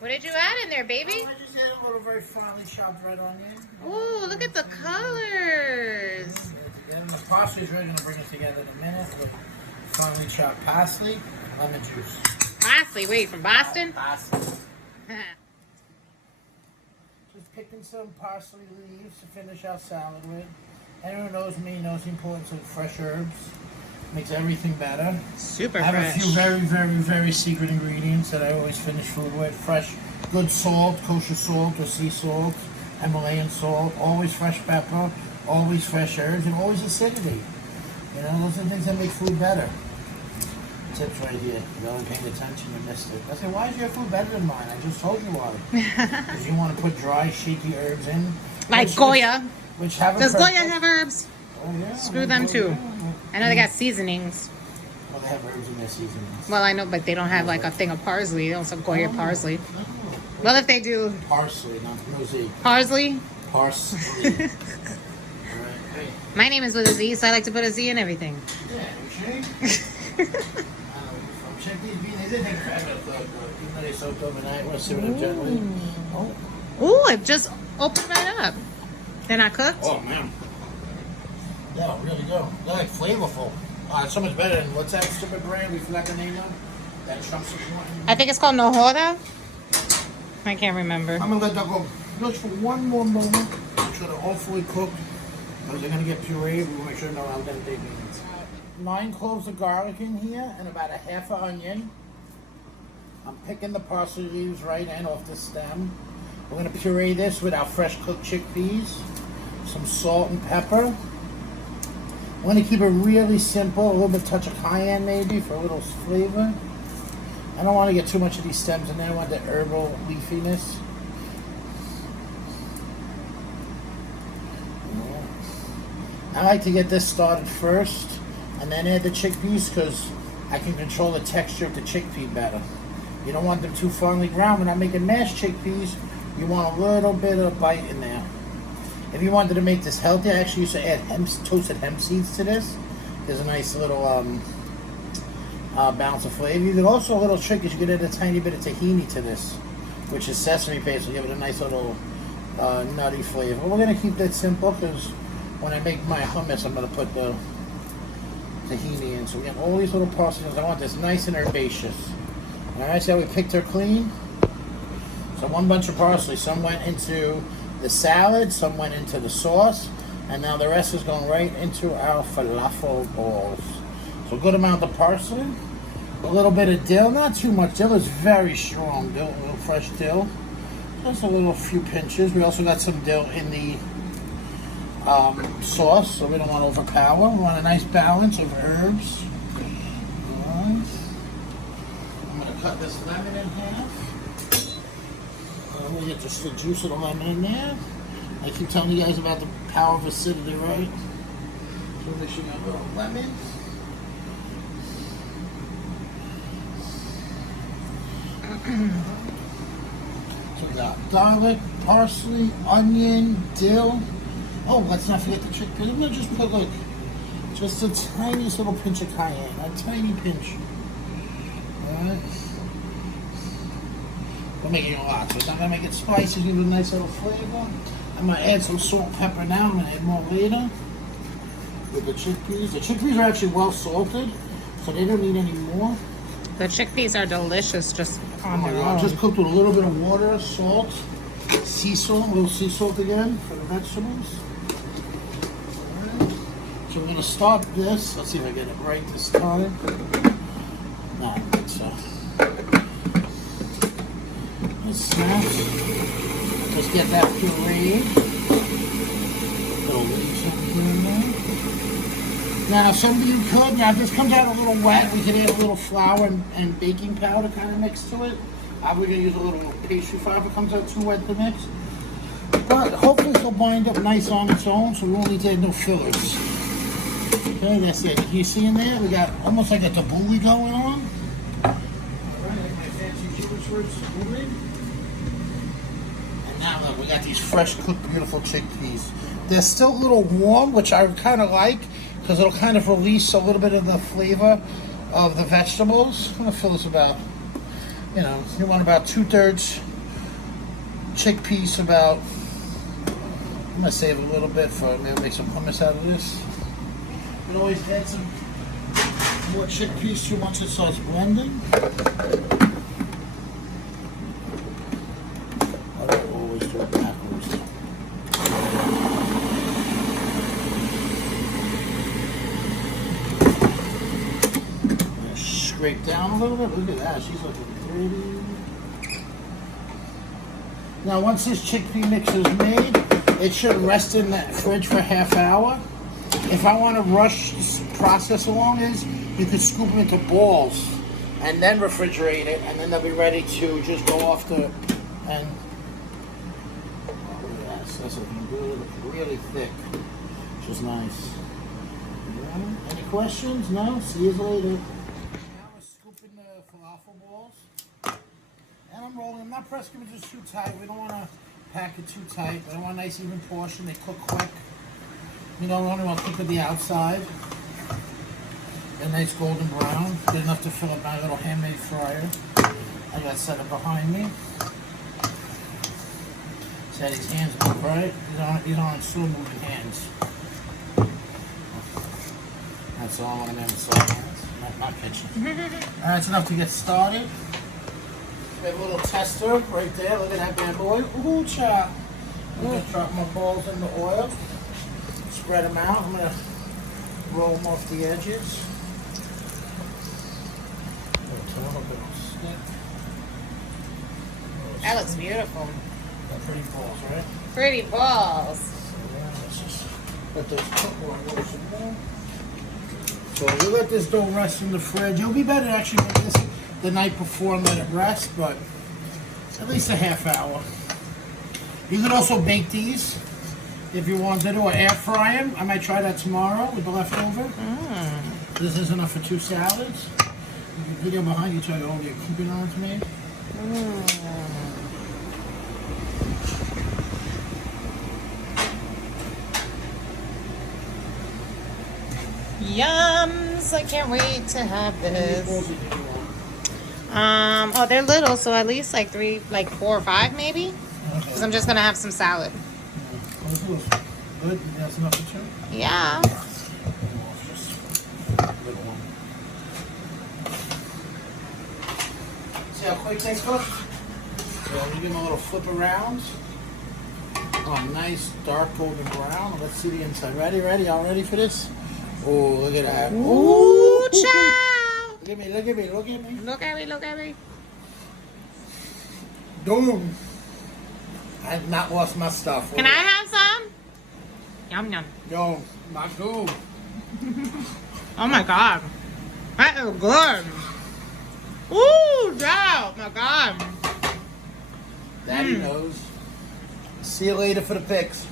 What did you add in there, baby? I just added a little very finely chopped red onion. Ooh, look at the colors. And the parsley is really going to bring it together in a minute with finely chopped parsley, lemon juice. Parsley, wait, from Boston? Parsley. Just picking some parsley leaves to finish our salad with. Anyone who knows me knows the importance of fresh herbs. Makes everything better. Super fresh. I have fresh. a few very, very, very secret ingredients that I always finish food with. Fresh, good salt, kosher salt or sea salt, Himalayan salt, always fresh pepper, always fresh herbs, and always acidity. You know, those are the things that make food better. Tips right here. If you weren't paying attention, you missed it. I said, why is your food better than mine? I just told you why. Because you want to put dry, shaky herbs in. Like Goya. Which have Does Goya have herbs? Oh, yeah. Screw them too. I know they got seasonings. Well, they have herbs in their seasonings. Well, I know, but they don't have like a thing of parsley. They don't have Goya parsley. Well, if they do. Parsley, not no Z. Parsley? Parsley. All right. Hey. My name is with a Z, so I like to put a Z in everything. Yeah, you sure? Check these beans. They didn't crack up though. Even though they soaked overnight. Want to see what I'm gently? Oh. Ooh, it just opened right up. They're not cooked? Oh, man. Yeah, really go. They're like flavorful. It's so much better than what's that stupid brand? We forgot the name of. That Trump supporting. I think it's called Nohora. I can't remember. I'm gonna let that go just for one more moment. Make sure they're all fully cooked. Because they're gonna get pureed. We'll make sure no al dente beans. 9 cloves of garlic in here and about a half an onion. I'm picking the parsley leaves right in off the stem. We're gonna puree this with our fresh cooked chickpeas, some salt and pepper. We're gonna keep it really simple, a little bit touch of cayenne maybe for a little flavor. I don't want to get too much of these stems in there. I want the herbal leafiness. I like to get this started first and then add the chickpeas because I can control the texture of the chickpea better. You don't want them too finely ground. When I'm making mashed chickpeas, you want a little bit of bite in there. If you wanted to make this healthy, I actually used to add toasted hemp seeds to this. There's a nice little balance of flavor. You can also, a little trick is you can add a tiny bit of tahini to this, which is sesame paste. Will give it a nice little nutty flavor. We're going to keep that simple because when I make my hummus, I'm going to put the tahini in. So we have all these little parcels. I want this nice and herbaceous. Alright, see how we picked her clean? So one bunch of parsley. Some went into the salad, some went into the sauce, and now the rest is going right into our falafel balls. So a good amount of parsley, a little bit of dill, not too much. Dill is very strong, dill, a little fresh dill. Just a little few pinches. We also got some dill in the sauce, so we don't want to overpower. We want a nice balance of herbs. All right. I'm going to cut this lemon in half. We get just the juice of the lemon in there. I keep telling you guys about the power of acidity, right? So make sure you have a little lemon. So we got garlic, parsley, onion, dill. Oh, let's not forget the chickpeas. I'm gonna just put like just the tiniest little pinch of cayenne, a tiny pinch. All right. We're making a lot, so it's not gonna make it spicy. Give it a nice little flavor. I'm gonna add some salt, pepper now. I'm gonna add more later with the chickpeas. The chickpeas are actually well salted, so they don't need any more. The chickpeas are delicious just on their own. Just cooked with a little bit of water, salt, sea salt, a little sea salt again for the vegetables. Right. So we're gonna start this. Let's see if I get it right this time. No, I don't think so. Snaps. Just get that pureed. Little leaves over here and there. Now, some of you could, now if this comes out a little wet, we could add a little flour and baking powder kind of mixed to it. We're going to use a little pastry flour if it comes out too wet to mix. But hopefully it'll bind up nice on its own, so we won't need to add no fillers. Okay, that's it. You see in there, we got almost like a tabbouleh going on. Alright, like my fancy Jewish word, tabbouleh. Now look, we got these fresh cooked beautiful chickpeas. They're still a little warm, which I kind of like because it'll kind of release a little bit of the flavor of the vegetables. I'm going to fill this about You know, you want about 2/3 chickpeas. About, I'm gonna save a little bit for maybe make some hummus out of this. You can always add some more chickpeas too once it starts blending. I don't always do it backwards. Scrape down a little bit. Look at that. She's looking pretty. Now, once this chickpea mix is made, it should rest in the fridge for a half hour. If I want to rush this process along, you could scoop them into balls and then refrigerate it, and then they'll be ready to just go off the and. Oh, look at that. That's looking good. Really thick, which is nice. Yeah. Any questions? No. See you later. Scooping the falafel balls, and I'm rolling. I'm not pressing them just too tight. We don't want to pack it too tight. I want a nice even portion. They cook quick. You know, we only want to cook at the outside. A nice golden brown. Good enough to fill up my little handmade fryer. I got set up behind me. See how these hands move, right? These aren't slow moving hands. That's all I'm in the not kitchen. That's enough to get started. We have a little tester right there. Look at that bad boy. Ooh, cha. I'm going to drop my balls in the oil. Spread them out. I'm going to roll them off the edges. That looks beautiful. Got pretty balls, right? Pretty balls. So yeah, let's just let those cook while I roll some more. So we let this dough rest in the fridge. It'll be better to actually make this the night before and let it rest, but at least a half hour. You could also bake these if you want to do, or air fry them. I might try that tomorrow with the leftover. This is enough for 2 salads. The video behind you tell you all the keeping on to me. Yums! I can't wait to have this. Oh, they're little, so at least like 3, like 4 or 5 maybe. Because I'm just gonna have some salad. Good. That's enough for 2. Yeah. See how quick they cook? So we give them a little flip around. Oh, nice dark golden brown. Let's see the inside. Ready? Y'all ready for this? Oh, look at that. Ooh, child. Look at me. Look at me. Boom. I have not lost my stuff. Can I have some? Yum, yum. Yo, my good. Oh my god. That is good. Ooh, child. My god. Daddy knows. See you later for the pics.